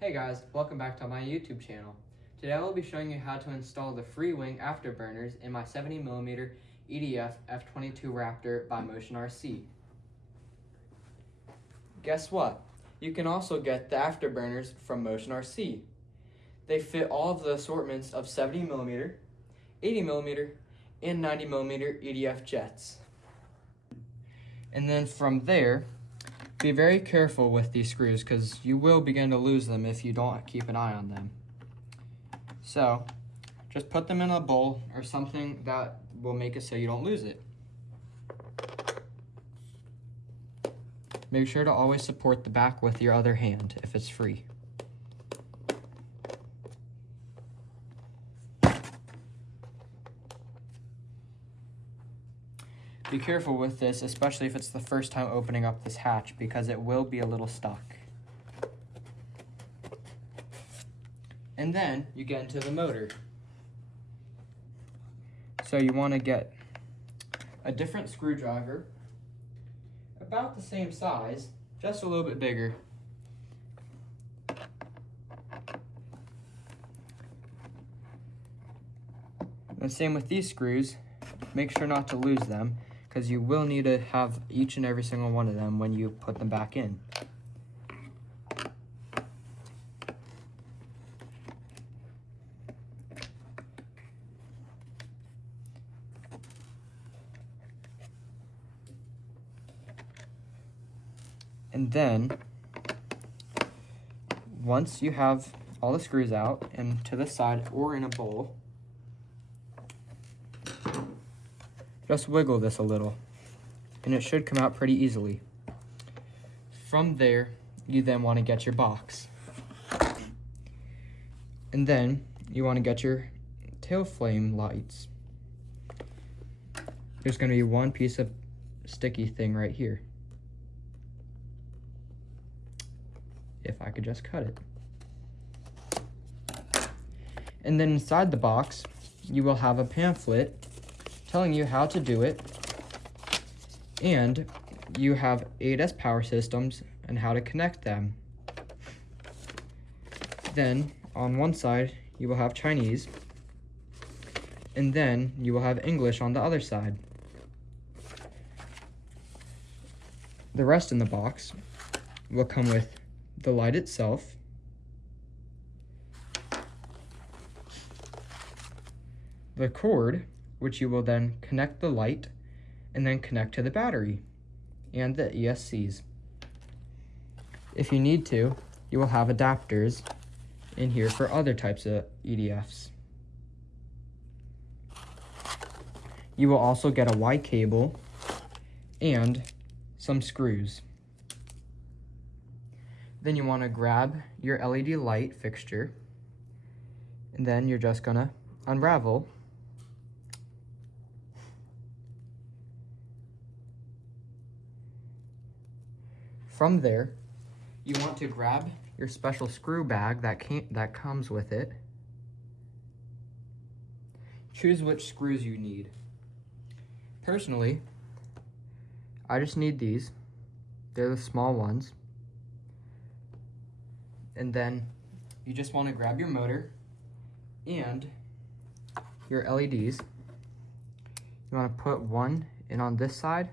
Hey guys, welcome back to my YouTube channel. Today I will be showing you how to install the free wing afterburners in my 70mm EDF F22 Raptor by Motion RC. Guess what? You can also get the afterburners from Motion RC. They fit all of the assortments of 70mm, 80mm, and 90mm EDF jets. And then from there, be very careful with these screws because you will begin to lose them if you don't keep an eye on them. So just put them in a bowl or something that will make it so you don't lose it. Make sure to always support the back with your other hand if it's free. Be careful with this, especially if it's the first time opening up this hatch, because it will be a little stuck. And then you get into the motor. So you want to get a different screwdriver, about the same size, just a little bit bigger. And same with these screws, make sure not to lose them, because you will need to have each and every single one of them when you put them back in. And then, once you have all the screws out and to the side or in a bowl, just wiggle this a little, and it should come out pretty easily. From there, you then want to get your box. And then, you want to get your tail flame lights. There's going to be one piece of sticky thing right here. If I could just cut it. And then inside the box, you will have a pamphlet telling you how to do it, and you have 8S power systems and how to connect them. Then on one side you will have Chinese, and then you will have English on the other side. The rest in the box will come with the light itself, the cord, which you will then connect the light and then connect to the battery and the ESCs. If you need to, you will have adapters in here for other types of EDFs. You will also get a Y cable and some screws. Then you want to grab your LED light fixture, and then you're just gonna unravel From there, you want to grab your special screw bag that comes with it. Choose which screws you need. Personally, I just need these. They're the small ones. And then you just want to grab your motor and your LEDs. You want to put one in on this side,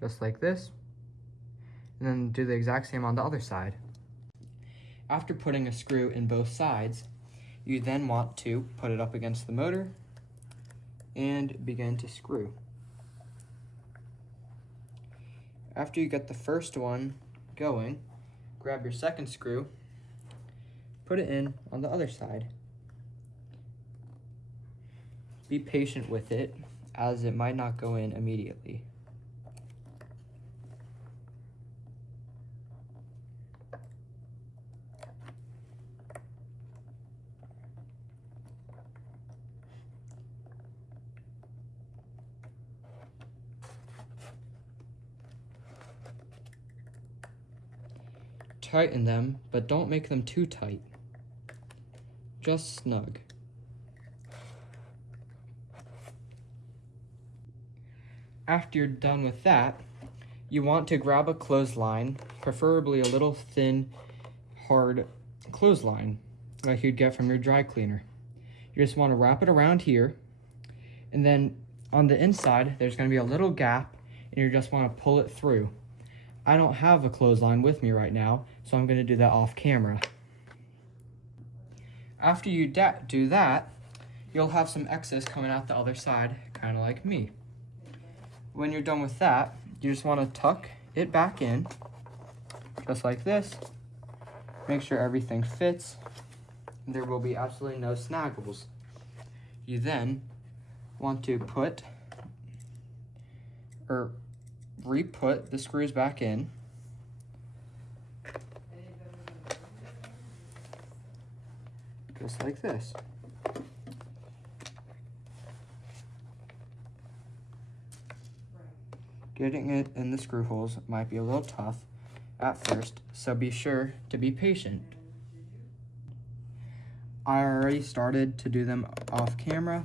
just like this, and then do the exact same on the other side. After putting a screw in both sides, you then want to put it up against the motor and begin to screw. After you get the first one going, grab your second screw, put it in on the other side. Be patient with it, as it might not go in immediately. Tighten them, but don't make them too tight. Just snug. After you're done with that, you want to grab a clothesline, preferably a little thin, hard clothesline, like you'd get from your dry cleaner. You just want to wrap it around here, and then on the inside, there's going to be a little gap, and you just want to pull it through. I don't have a clothesline with me right now, so I'm going to do that off camera. After you do that, you'll have some excess coming out the other side, kind of like me. When you're done with that, you just want to tuck it back in, just like this. Make sure everything fits. There will be absolutely no snaggles. You then want to put or re-put the screws back in. Just like this. Getting it in the screw holes might be a little tough at first, so be sure to be patient. I already started to do them off camera,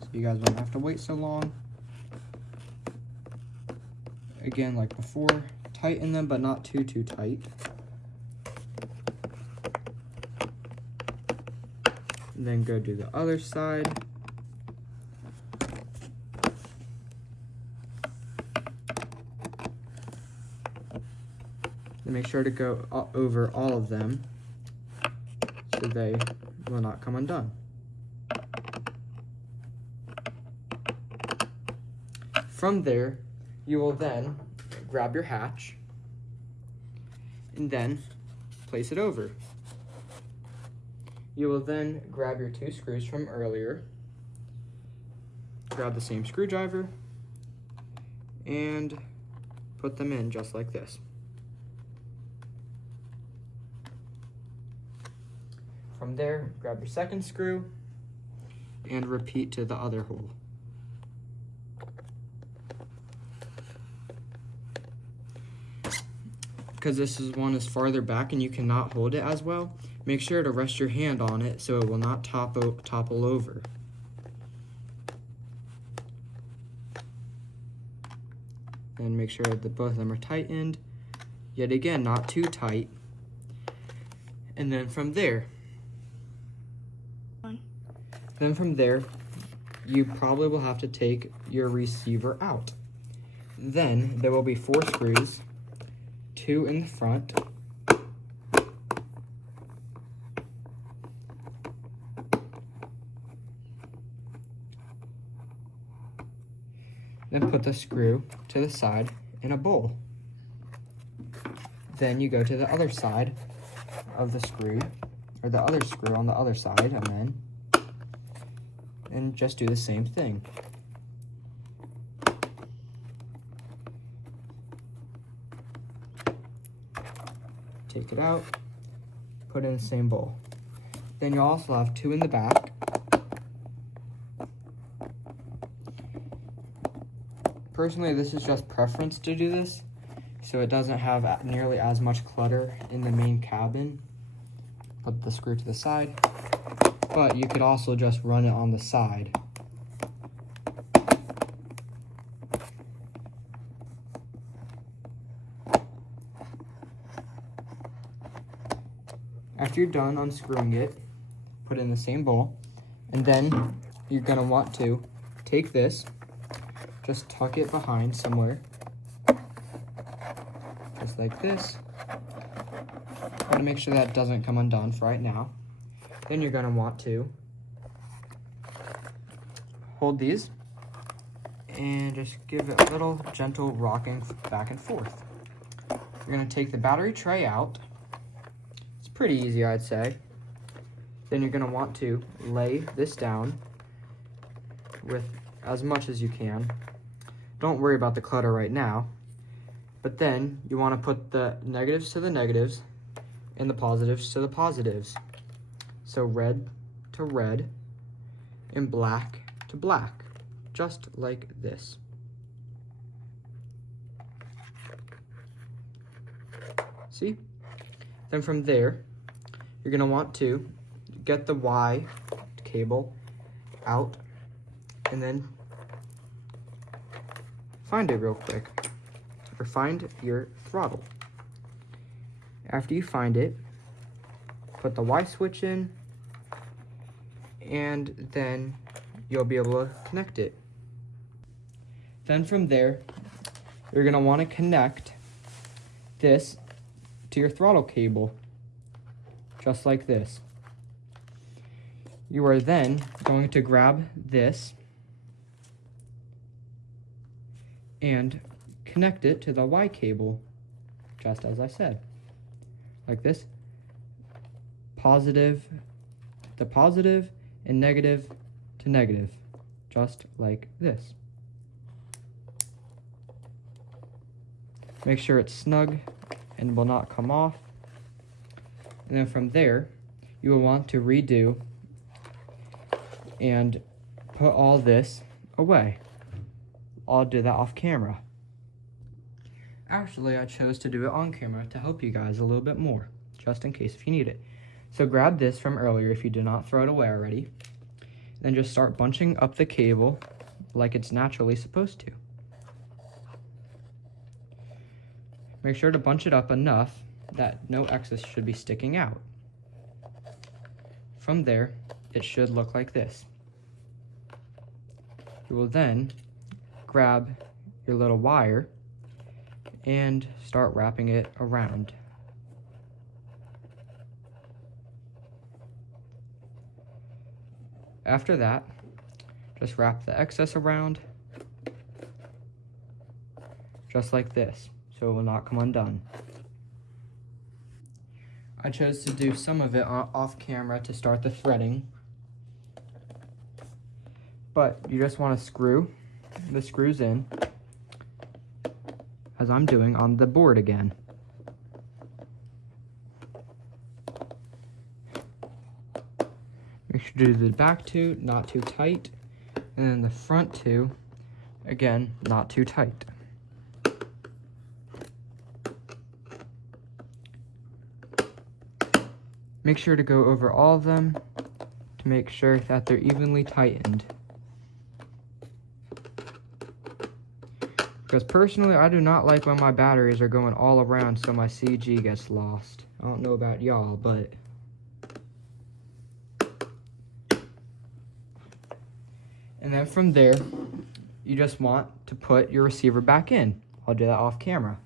so you guys won't have to wait so long. Again, like before, tighten them, but not too tight. And then go do the other side. And make sure to go over all of them so they will not come undone. From there, you will then grab your hatch and then place it over. You will then grab your 2 screws from earlier, grab the same screwdriver, and put them in just like this. From there, grab your 2nd screw and repeat to the other hole. Because this one is farther back and you cannot hold it as well, make sure to rest your hand on it so it will not topple over. And make sure that both of them are tightened. Yet again, not too tight. And then from there, you probably will have to take your receiver out. Then there will be 4 screws, 2 in the front, then put the screw to the side in a bowl. Then you go to the other side of the screw, or the other screw on the other side, and just do the same thing. Take it out, put it in the same bowl. Then you'll also have 2 in the back. Personally, this is just preference to do this, so it doesn't have nearly as much clutter in the main cabin. Put the screw to the side, but you could also just run it on the side. After you're done unscrewing it, put it in the same bowl, and then you're going to want to take this, just tuck it behind somewhere, just like this. Try to make sure that doesn't come undone for right now. Then you're going to want to hold these and just give it a little gentle rocking back and forth. You're going to take the battery tray out. It's pretty easy, I'd say. Then you're going to want to lay this down with as much as you can. Don't worry about the clutter right now. But then you want to put the negatives to the negatives and the positives to the positives. So red to red and black to black, just like this. See? Then from there, you're going to want to get the Y cable out and then find it real quick. or find your throttle. After you find it, put the Y switch in, and then you'll be able to connect it. Then from there, you're gonna wanna connect this to your throttle cable, just like this. You are then going to grab this and connect it to the Y cable, just as I said, like this. The positive and negative to negative, just like this. Make sure it's snug and will not come off. And then from there, you will want to redo and put all this away. I'll do that off camera. Actually, I chose to do it on camera to help you guys a little bit more, just in case if you need it. So grab this from earlier if you did not throw it away already. Then just start bunching up the cable like it's naturally supposed to. Make sure to bunch it up enough that no excess should be sticking out. From there, it should look like this. You will then grab your little wire and start wrapping it around. After that, just wrap the excess around, just like this, so it will not come undone. I chose to do some of it off camera to start the threading, but you just want to screw the screws in, as I'm doing on the board again. Make sure to do the back two, not too tight, and then the front two, again, not too tight. Make sure to go over all of them to make sure that they're evenly tightened. Because personally, I do not like when my batteries are going all around so my CG gets lost. I don't know about y'all, but and then from there, you just want to put your receiver back in. I'll do that off camera.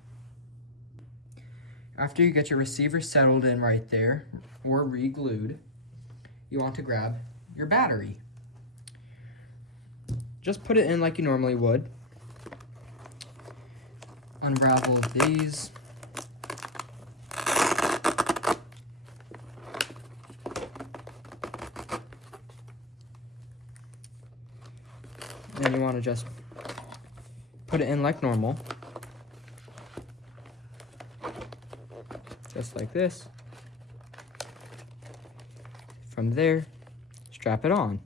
After you get your receiver settled in right there, or re-glued, you want to grab your battery. Just put it in like you normally would. Unravel these. Then you want to just put it in like normal. Just like this. From there, strap it on.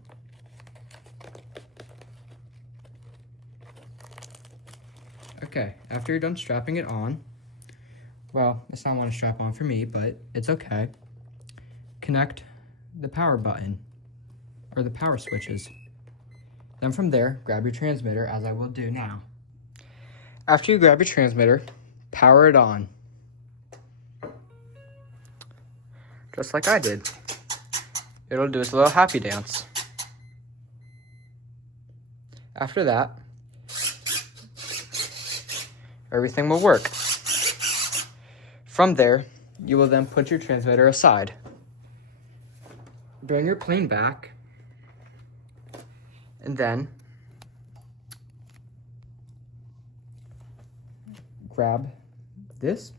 Okay, after you're done strapping it on, well, it's not one to strap on for me, but it's okay. Connect the power button, or the power switches. Then from there, grab your transmitter, as I will do now. After you grab your transmitter, power it on. Just like I did. It'll do its little happy dance. After that, everything will work. From there, you will then put your transmitter aside. Bring your plane back, and then grab this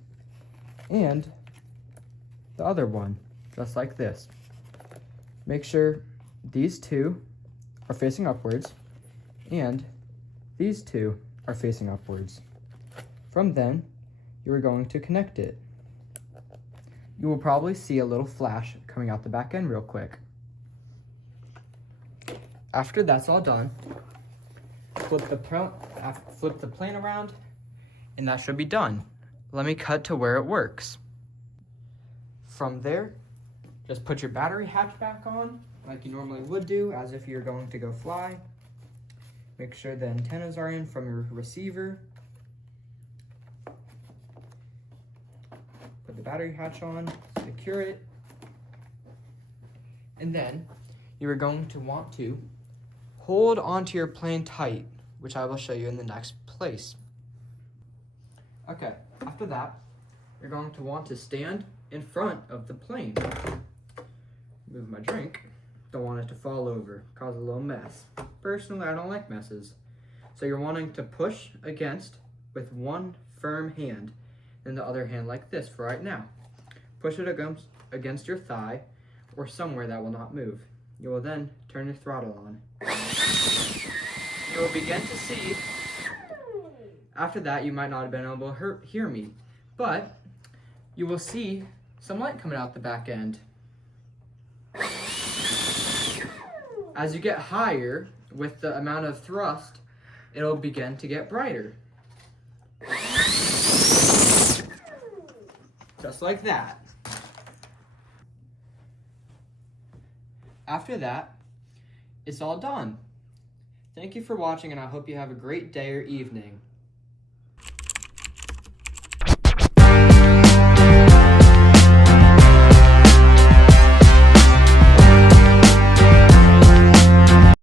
and the other one, just like this. Make sure these two are facing upwards and these two are facing upwards. From then, you are going to connect it. You will probably see a little flash coming out the back end real quick. After that's all done, flip the plane around, and that should be done. Let me cut to where it works. From there, just put your battery hatch back on, like you normally would do, as if you're going to go fly. Make sure the antennas are in from your receiver. battery hatch on, secure it, and then you are going to want to hold onto your plane tight, which I will show you in the next place. Okay, after that, you're going to want to stand in front of the plane. Move my drink. Don't want it to fall over, cause a little mess. Personally, I don't like messes. So you're wanting to push against with one firm hand, and the other hand like this for right now. Push it against your thigh or somewhere that will not move. You will then turn your throttle on. You will begin to see, after that you might not have been able to hear me, but you will see some light coming out the back end. As you get higher with the amount of thrust, it'll begin to get brighter. Just like that. After that, it's all done. Thank you for watching, and I hope you have a great day or evening.